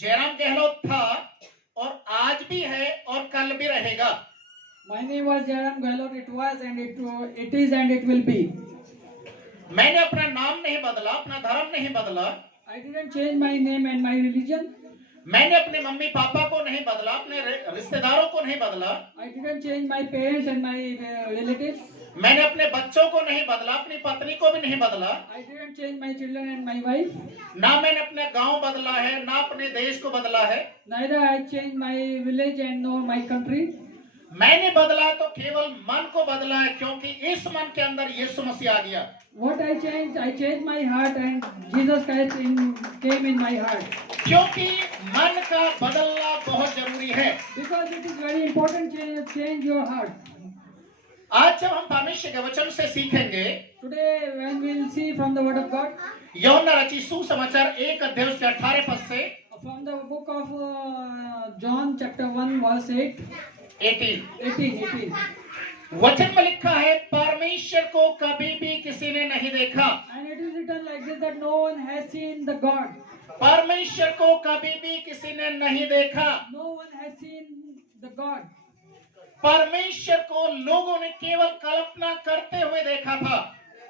जयराम गहलोत था और आज भी है और कल भी रहेगा। My name was Jairam Gehlot. It was and it is and it will be. मैंने अपना नाम नहीं बदला, अपना धर्म नहीं बदला। I didn't change my name and my religion. मैंने अपने मम्मी पापा को नहीं बदला, अपने रिश्तेदारों को नहीं बदला। I didn't change my parents and my relatives. मैंने अपने बच्चों को नहीं बदला, अपनी पत्नी को भी नहीं बदला। I didn't change my children and my wife. ना मैंने अपना गांव बदला है, ना अपने देश को बदला है। Neither I changed my village and nor my country. मैंने बदला तो केवल मन को बदला है, क्योंकि इस मन के अंदर यीशु मसीह आ गया। What I changed my heart and Jesus Christ came in my heart. क्योंकि मन का बदलना बहुत जरूरी है। Because it is very important to change your heart. आज जब हम परमेश्वर के वचन से सीखेंगे, Today when we will see from the word of God, यूहन्ना रचित सुसमाचार 1 अध्याय उसके 18 पद से from the book of John chapter 1 verse 18. वचन में लिखा है, परमेश्वर को कभी भी किसी ने नहीं देखा। And it is written like this that no one has seen the God. परमेश्वर को कभी भी किसी ने नहीं देखा। No one has seen the God. परमेश्वर को लोगों ने केवल कल्पना करते हुए देखा था।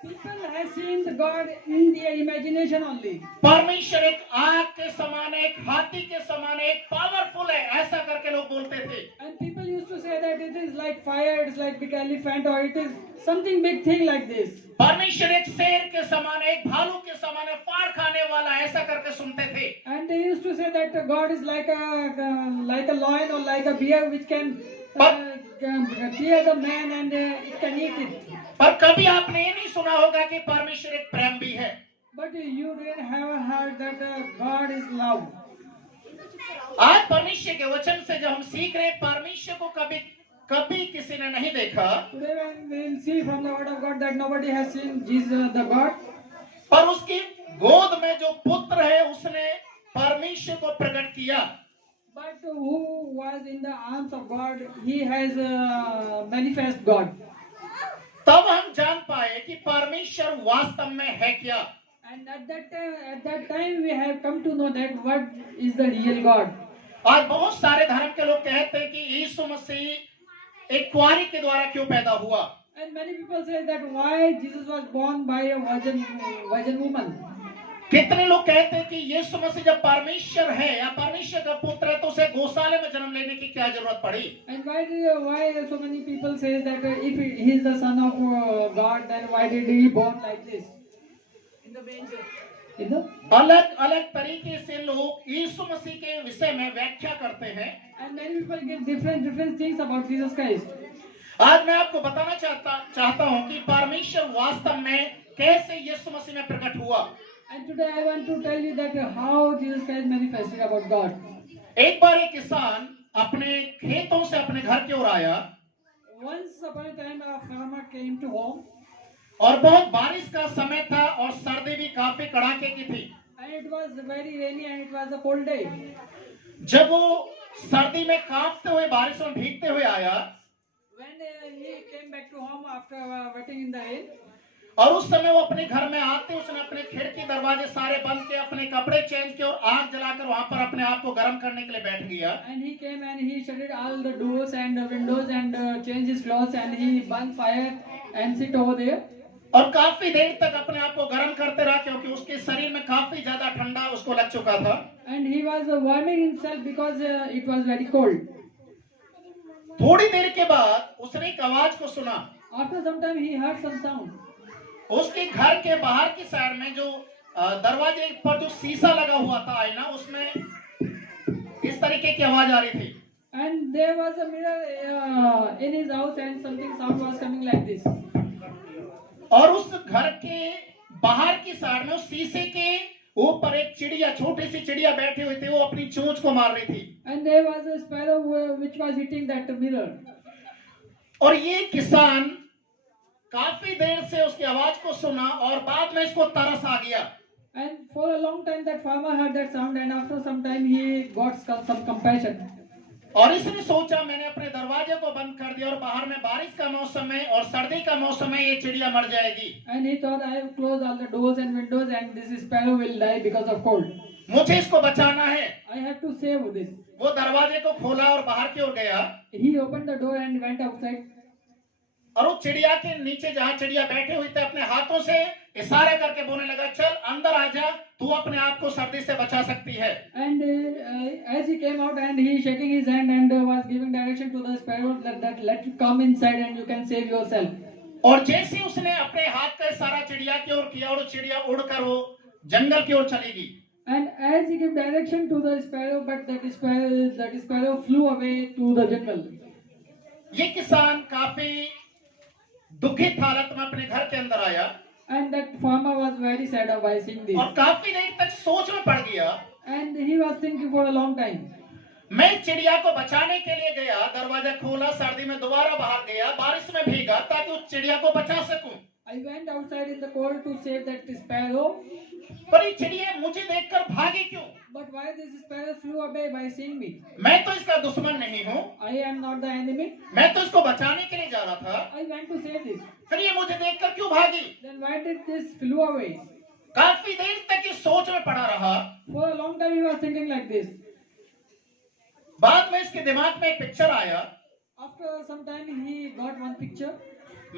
People have seen the God in their imagination only. परमेश्वर एक आग के समान है, एक हाथी के समान है, एक पावरफुल है, ऐसा करके लोग बोलते थे। And people used to say that it is like fire, it's like big elephant, or it is something big thing like this. परमेश्वर एक शेर के समान है, एक भालू के समान है, फाड़ खाने वाला, ऐसा करके सुनते थे। And they used to say that God is like a lion or like a bear which can tear the man and it can eat it. पर कभी आपने ये नहीं सुना होगा कि परमेश्वर एक प्रेम भी है। But you didn't have heard that God is love. आज परमेश्वर के वचन से जब हम सीख रहे हैं, परमेश्वर को कभी किसी ने नहीं देखा। Today when we will see from the word of God that nobody has seen Jesus the God. पर उसकी गोद में जो पुत्र है, उसने परमेश्वर को प्रकट किया। But who was in the arms of God, he has manifest God. तब हम जान पाए कि परमेश्वर वास्तव में है क्या। And at that time we have come to know that what is the real God. आज बहुत सारे धर्म के लोग कहते हैं कि यीशु मसीह एक कुंवारी के द्वारा क्यों पैदा हुआ। And many people say that why Jesus was born by a virgin woman. कितने लोग कहते हैं कि यीशु मसीह जब परमेश्वर है या परमेश्वर का पुत्र है, तो उसे गौशाले में जन्म लेने की क्या जरूरत पड़ी। And why so many people say that if he is the son of God, then why did he born like this in the manger? अलग अलग तरीके से लोग यीशु मसीह के विषय में व्याख्या करते हैं। And many people get different things about Jesus Christ. आज मैं आपको बताना चाहता हूँ कि परमेश्वर वास्तव में कैसे यीशु मसीह में प्रकट हुआ। And today I want to tell you that how Jesus Christ manifested about God. एक बार एक किसान अपने खेतों से अपने घर की ओर आया। Once upon a time a farmer came to home. और बहुत बारिश का समय था और सर्दी भी काफी कड़ाके की थी। And it was very rainy and it was a cold day. जब वो सर्दी में कांपते हुए, बारिश में भीगते हुए आया, When he came back to home after waiting in the rain. और उस समय वो अपने घर में आते, उसने अपने खिड़की दरवाजे सारे बंद किए, अपने कपड़े चेंज किए और आग जलाकर वहां पर अपने आप को गर्म करने के लिए बैठ गया। And he came and he shut all the doors and windows and changed his clothes and he burned fire and sit over there. और काफी देर तक अपने आप को गर्म करते रहा, क्योंकि उसके शरीर में काफी ज्यादा ठंडा उसको लग चुका था। And he was warming himself because it was very cold. थोड़ी देर के बाद उसने एक आवाज को सुना। After some time he heard some sound. उसके घर के बाहर की साइड में जो दरवाजे पर जो शीशा लगा हुआ था, आईना, उसमें इस तरीके की आवाज आ रही थी। And there was a mirror in his house and something sound was coming like this. और उस घर के बाहर की साइड में उस शीशे के ऊपर एक चिड़िया, छोटी सी चिड़िया बैठी हुई थी, वो अपनी चोंच को मार रही थी। And there was a sparrow which was hitting that mirror. और ये किसान काफी देर से उसकी आवाज को सुना और बाद में इसको तरस आ गया। And for a long time that farmer heard that sound and after some time he got some compassion. और इसने सोचा, मैंने अपने दरवाजे को बंद कर दिया और बाहर में बारिश का मौसम है और सर्दी का मौसम है, ये चिड़िया मर जाएगी। And he thought, I have closed all the doors and windows and this sparrow will die because of cold. मुझे इसको बचाना है। I have to save this. वो दरवाजे को खोला और बाहर की ओर गया He opened the door and went outside. और वो चिड़िया के नीचे जहां चिड़िया बैठे हुई थे अपने हाथों से इशारे करके बोलने लगा, चल अंदर आ जा, तू अपने आप को सर्दी से बचा सकती है। And as he came out and he shaking his hand and was giving direction to the sparrow that let you come inside and you can save yourself. और जैसे ही उसने अपने हाथ का इशारा चिड़िया की ओर किया और वो चिड़िया उड़कर वो जंगल की ओर चली गई। And as he gave direction to the sparrow, but that sparrow flew away to the jungle. ये किसान काफी दुखित हालत में अपने घर के अंदर आया And that farmer was very sad by seeing this. और काफी देर तक सोच में पड़ गया। And he was thinking for a long time. मैं चिड़िया को बचाने के लिए गया, दरवाजा खोला, सर्दी में दोबारा बाहर गया, बारिश में भीगा ताकि उस चिड़िया को बचा सकूं। I went outside in the cold to save that sparrow. पर ये चिड़िया मुझे देखकर भागी क्यों? But why this sparrow flew away by seeing me? मैं तो इसका दुश्मन नहीं हूँ, I am not the enemy. मैं तो इसको बचाने के लिए जा रहा था, I went to save this. फिर ये मुझे देखकर क्यों भागी? Then why did this flew away? काफी देर तक ये सोच में पड़ा रहा। For a long time he was thinking like this. बाद में इसके दिमाग में एक पिक्चर आया, After some time he got one picture.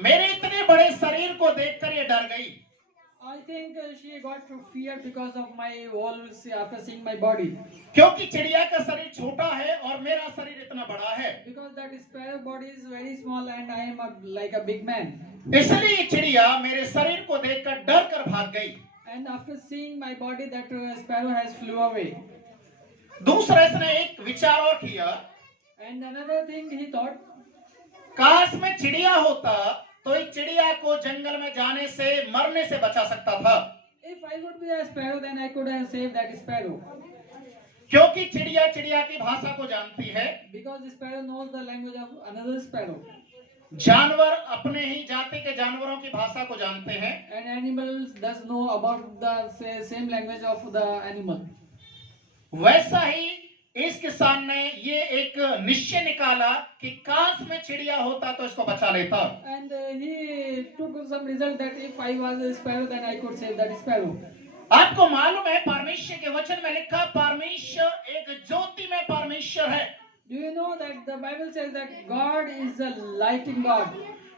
मेरे इतने बड़े शरीर को देखकर ये डर गई। I think she got fear because of my whole after seeing my body. क्योंकि चिड़िया का शरीर छोटा है और मेरा शरीर इतना बड़ा है, Because that sparrow body is very small and I am like a big man. इसलिए ये चिड़िया मेरे शरीर को देखकर डर कर भाग गई। And after seeing my body, that sparrow has flew away. दूसरा इसने एक विचार और किया, And another thing he thought, काश मैं चिड़िया होता तो इस चिड़िया को जंगल में जाने से मरने से बचा सकता था, if I would be a sparrow, then I could have saved that sparrow. क्योंकि चिड़िया चिड़िया की भाषा को जानती है। Because the sparrow knows the language of another sparrow. जानवर अपने ही जाति के जानवरों की भाषा को जानते हैं। And animals does know about the same language of the animal. वैसा ही इस किसान ने ये एक निश्चय निकाला कि काश मैं चिड़िया होता तो इसको बचा लेता। And he took some result that if I was a sparrow, then I could save that sparrow. आपको मालूम है परमेश्वर के वचन में लिखा, परमेश्वर एक ज्योति में परमेश्वर है। Do you know that the Bible says that God is a lighting God?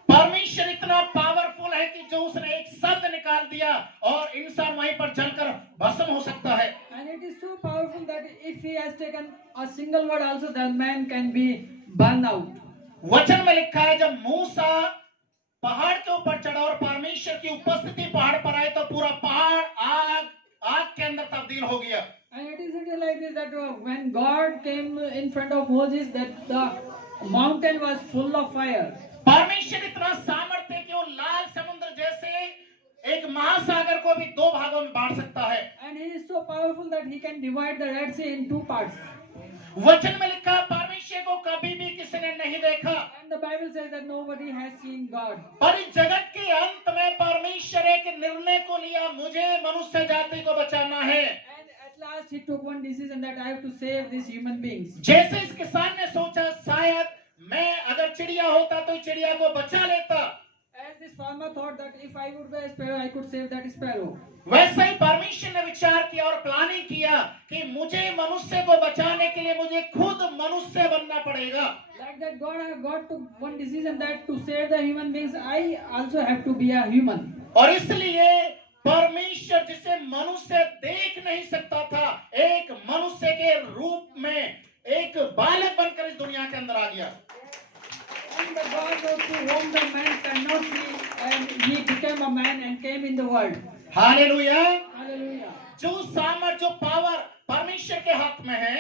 परमेश्वर इतना पावरफुल है कि जो उसने एक शब्द निकाल दिया और इंसान वहीं पर जलकर भस्म हो सकता है। And it is so powerful that if he has taken a single word also, the man can be burned out. वचन में लिखा है, जब मूसा पहाड़ के ऊपर चढ़ा और परमेश्वर की उपस्थिति पहाड़ पर आए तो पूरा पहाड़ आग के अंदर तब्दील हो गया। And it is written like this that when God came in front of Moses, that the mountain was full of fire. परमेश्वर इतना सामर्थ्य है कि वो लाल समुद्र जैसे एक महासागर को भी दो भागों में बांट सकता है। And he is so powerful that he can divide the Red Sea in two parts. वचन में लिखा, परमेश्वर को कभी भी किसी ने नहीं देखा। And the Bible says that nobody has seen God. पर इस जगत के अंत में परमेश्वर एक निर्णय को लिया, मुझे मनुष्य जाति को बचाना है। And at last he took one decision that I have to save these human beings. जैसे इस किसान ने सोचा, शायद मैं अगर चिड़िया होता तो चिड़िया को बचा लेता। As this farmer thought that if I would be a sparrow, I could save that sparrow. वैसे ही परमेश्वर ने विचार किया और प्लानिंग किया कि मुझे मनुष्य को बचाने के लिए मुझे खुद मनुष्य बनना पड़ेगा। Like that, God took one decision that to save the human beings, I also have to be a human. और इसलिए परमेश्वर जिसे मनुष्य देख नहीं सकता था, एक मनुष्य के रूप में एक बालक बनकर इस दुनिया के अंदर आ गया। And the God to whom the man cannot see, and he became a man and came in the world. Hallelujah. Hallelujah. जो सामर्थ, जो पावर परमेश्वर के हाथ में है,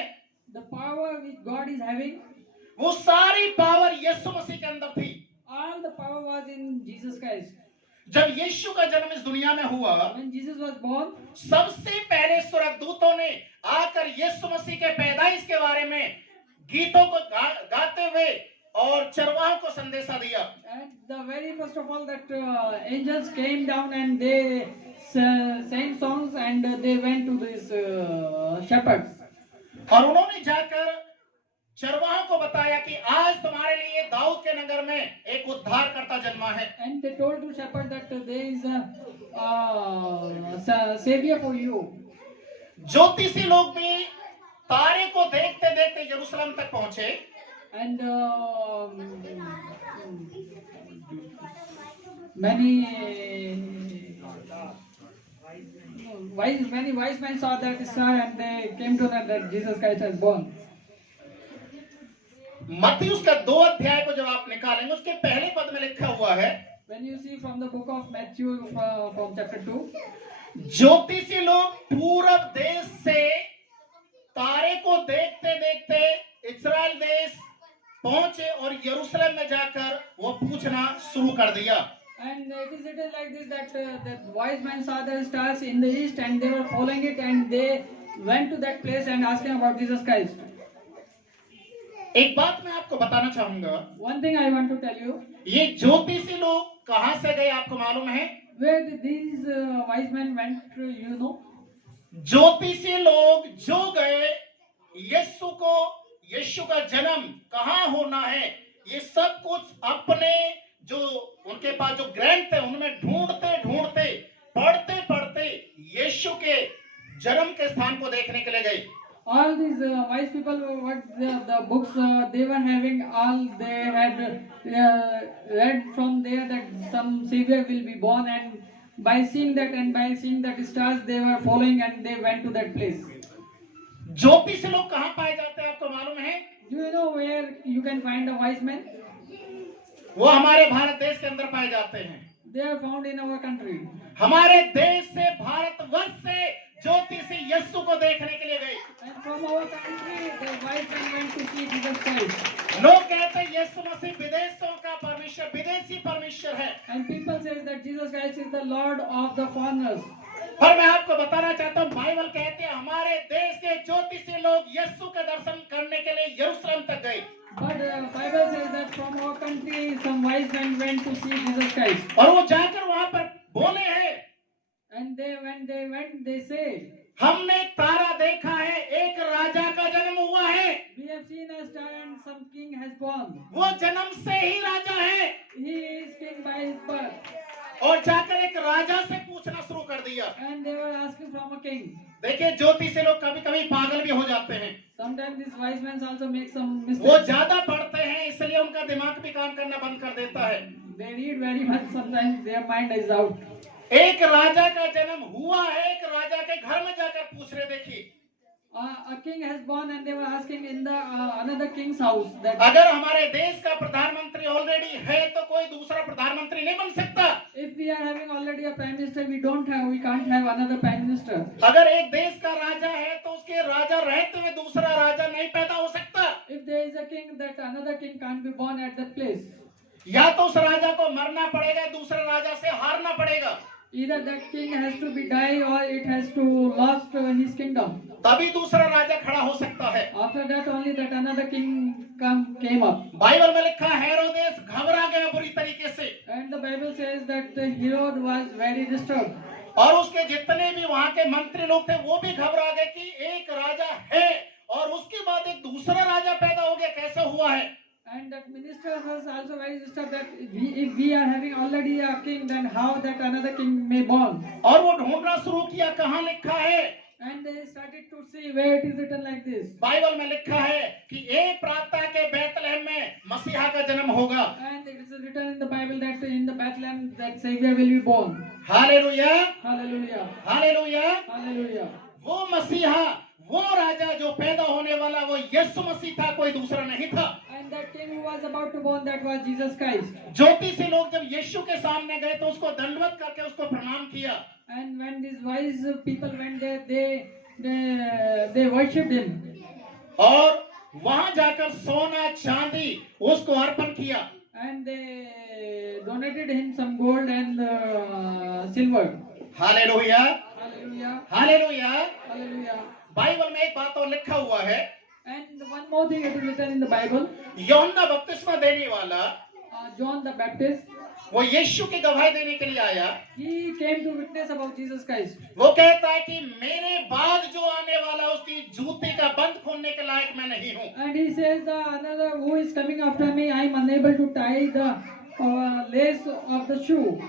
The power which God is having, वो सारी पावर यीशु मसीह के अंदर थी। all the power was in Jesus Christ. जब यीशु का जन्म इस दुनिया में हुआ, When Jesus was born, सबसे पहले स्वर्गदूतों ने आकर यीशु मसीह के पैदाइश के बारे में गीतों को गाते हुए और चरवाहों को संदेशा दिया। and the very first of all that angels came down and they sang songs and they went to these shepherds. और उन्होंने जाकर चरवाहों को बताया कि आज तुम्हारे लिए दाऊद के नगर में एक उद्धारकर्ता जन्मा है। And they told to shepherd that there is a savior for you. ज्योतिषी लोग भी तारे को देखते देखते यरूशलेम तक पहुंचे। And many wise men saw that star and they came to know that Jesus Christ has born. मत्ती उसका 2 अध्याय को जब आप निकालेंगे उसके पहले पद में लिखा हुआ है, When you see from the book of Matthew from chapter 2, ज्योतिषी लोग पूरब देश से तारे को देखते देखते इस्राएल देश पहुंचे और यरूशलेम में जाकर वो पूछना शुरू कर दिया। and it is written like this that the wise men saw the stars in the east and they were following it and they went to that place and asking about Jesus Christ. एक बात मैं आपको बताना चाहूंगा, One thing I want to tell you, ये ज्योतिषी लोग कहां से गए आपको मालूम है? where did these wise men went, you know? ज्योतिषी लोग जो गए यीशु का जन्म कहां होना है, ये सब कुछ अपने जो उनके पास जो ग्रंथ थे उनमें ढूंढते ढूंढते पढ़ते पढ़ते यीशु के जन्म के स्थान को देखने के लिए गए। All these wise people, what the books they were having, all they had read from there that some savior will be born, and by seeing that and by seeing that stars they were following and they went to that place. ज्योतिषी लोग कहां पाए जाते हैं आपको मालूम है? Do you know where you can find a wise man? वो हमारे भारत देश के अंदर पाए जाते हैं। They are found in our country. हमारे देश से भारतवर्ष से ज्योतिषी यीशु को देखने के लिए गए। And from our country, the wise men went to see Jesus Christ. लोग कहते हैं यीशु मसीह विदेशों का परमेश्वर, विदेशी परमेश्वर है। And people say that Jesus Christ is the Lord of the foreigners. पर मैं आपको बताना चाहता हूँ, बाइबल कहते हैं हमारे देश के ज्योतिषी लोग यीशु का दर्शन करने के लिए यरूशलेम तक गए। But Bible says that from our country, some wise men went to see Jesus Christ. और वो जाकर वहां पर बोले हैं, And when they went, they say, हमने एक तारा देखा है, एक राजा का जन्म हुआ है। we have seen a star and some king has born. वो जन्म से ही राजा है। He is king by his birth. और जाकर एक राजा से पूछना शुरू कर दिया। And they were asking from a king. देखिए ज्योतिषी लोग कभी कभी पागल भी हो जाते हैं। Sometimes these wise men also make some वो mistakes. ज्यादा पढ़ते हैं इसलिए उनका दिमाग भी काम करना बंद कर देता है। They read very much, sometimes their mind is out. एक राजा का जन्म हुआ है, एक राजा के घर में जाकर पूछ रहे, देखिए A king has born and they were asking in the another king's house that अगर हमारे देश का प्रधानमंत्री ऑलरेडी है तो कोई दूसरा प्रधानमंत्री नहीं बन सकता। if we are having already a prime minister, we can't have another prime minister. अगर एक देश का राजा है तो उसके राजा रहते हुए दूसरा राजा नहीं पैदा हो सकता। If there is a king, that another king can't be born at that place. या तो उस राजा को मरना पड़ेगा, दूसरे राजा से हारना पड़ेगा, Either that king has to be die or it has to lost his kingdom. तभी दूसरा राजा खड़ा हो सकता है। After that only that another king came up. Bible में लिखा है हेरोदेस घबरा गया बुरी तरीके से, And the Bible says that Herod was very disturbed. और उसके जितने भी वहां के मंत्री लोग थे वो भी घबरा गए कि एक राजा है और उसके बाद एक दूसरा राजा पैदा हो गया, कैसे हुआ है? And that minister was also very disturbed that if we are having already a king, then how that another king may born. और वो ढूंढना शुरू किया कहाँ लिखा है। And they started to see where it is written like this. Bible में लिखा है कि एक प्रांता के बैतलहम में मसीहा का जन्म होगा। And it is written in the Bible that in the Bethlehem that Savior will be born. Hallelujah, Hallelujah. Hallelujah. Hallelujah. वो मसीहा, वो राजा जो पैदा होने वाला वो यीशु मसीह था, कोई दूसरा नहीं था। And that king who was about to born, that was Jesus Christ. ज्योतिषी लोग जब यीशु के सामने गए तो उसको दंडवत करके उसको प्रणाम किया। And when these wise people went there, they worshipped him. और वहां जाकर सोना चांदी उसको अर्पण किया। And they donated him some gold and silver. Hallelujah, Hallelujah. Hallelujah. Hallelujah. Bible में एक बात और लिखा हुआ है, And one more thing, it is written in the Bible. यूहन्ना बपतिस्मा देने वाला John the Baptist, वो यीशु की गवाही देने के लिए आया। he came to witness about Jesus Christ. वो कहता है कि मेरे बाद जो आने वाला उसकी जूती का बंद खोलने के लायक मैं नहीं हूँ। And he says, the another who is coming after me, I am unable to tie the lace of the shoe.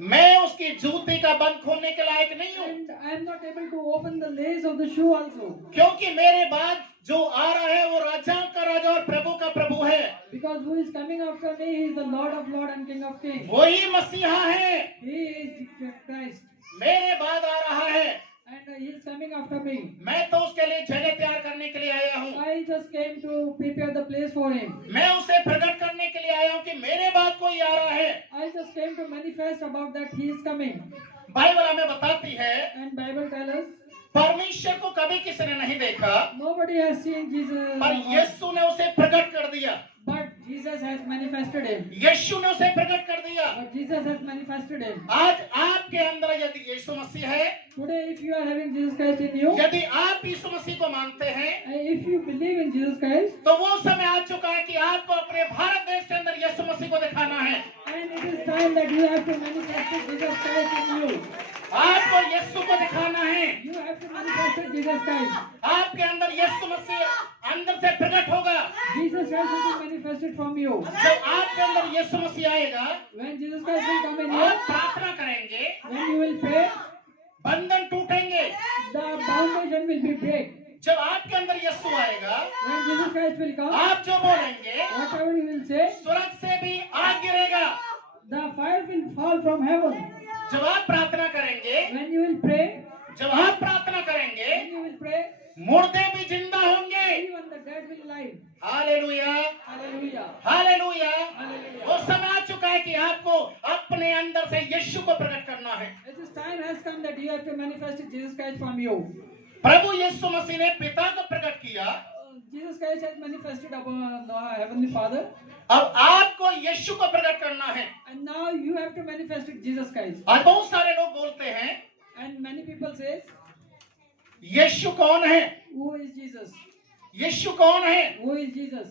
मैं उसकी जूती का बंद खोलने के लायक नहीं हूँ, And I am not able to open the lace of the shoe also. क्योंकि मेरे बाद जो आ रहा है वो राजाओं का राजा और प्रभु का प्रभु है। Because who is coming after me, he is the Lord of Lords and King of Kings. वही मसीहा है, He is Christ. मेरे बाद आ रहा है। And he is coming after me. मैं तो उसके लिए जगह तैयार करने के लिए आया हूँ। I just came to prepare the place for him. मैं उसे प्रकट करने के लिए आया हूँ कि मेरे बाद कोई आ रहा है। I just came to manifest about that he is coming. Bible हमें बताती है And Bible tells us परमेश्वर को कभी किसी ने नहीं देखा, nobody has seen Jesus, पर यीशु ने उसे प्रकट कर दिया। but Jesus has manifested him. यीशु ने उसे प्रकट कर दिया। But Jesus has manifested him. आज आपके अंदर यदि यीशु मसीह है, Today, if you are having Jesus Christ in you, यदि आप यीशु मसीह को मानते हैं, and if you believe in Jesus Christ, तो वो समय आ चुका है कि आपको अपने भारत देश के अंदर यीशु मसीह को दिखाना है। and it is time that you have to manifest Jesus Christ in you. आपको यीशु को दिखाना है। You have to manifest Jesus Christ. आपके अंदर यीशु मसीह अंदर से प्रकट होगा। Jesus Christ will be manifested from you. जब आपके अंदर यीशु मसीह आएगा, When Jesus Christ will come in आप you, प्रार्थना करेंगे, when you will pray, बंधन टूटेंगे। the foundation will be break. जब आपके अंदर यीशु आएगा, When Jesus Christ will come, आप जो बोलेंगे, whatever you will say, स्वर्ग से भी आग गिरेगा। the fire will fall from heaven. जब आप प्रार्थना करेंगे, When you will pray, जब आप प्रार्थना करेंगे, when you will pray, मुर्दे भी जिंदा होंगे। even the dead will live. Hallelujah, Hallelujah. Hallelujah. Hallelujah. वो समय आ चुका है कि आपको अपने अंदर से यीशु को प्रकट करना है। It is time has come that you have to manifest Jesus Christ from you. प्रभु यीशु मसीह ने पिता को प्रकट किया, Jesus Christ has manifested upon the Heavenly Father, अब आपको यीशु को प्रकट करना है। and now you have to manifest Jesus Christ. आज बहुत सारे लोग बोलते हैं, And many people say, यीशु कौन है? who is Jesus? यीशु कौन है? Who is Jesus?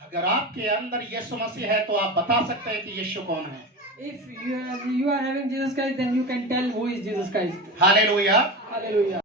अगर आपके अंदर यीशु मसीह है तो आप बता सकते हैं कि यीशु कौन है। If you are having Jesus Christ, then you can tell who is Jesus Christ. Hallelujah, Hallelujah.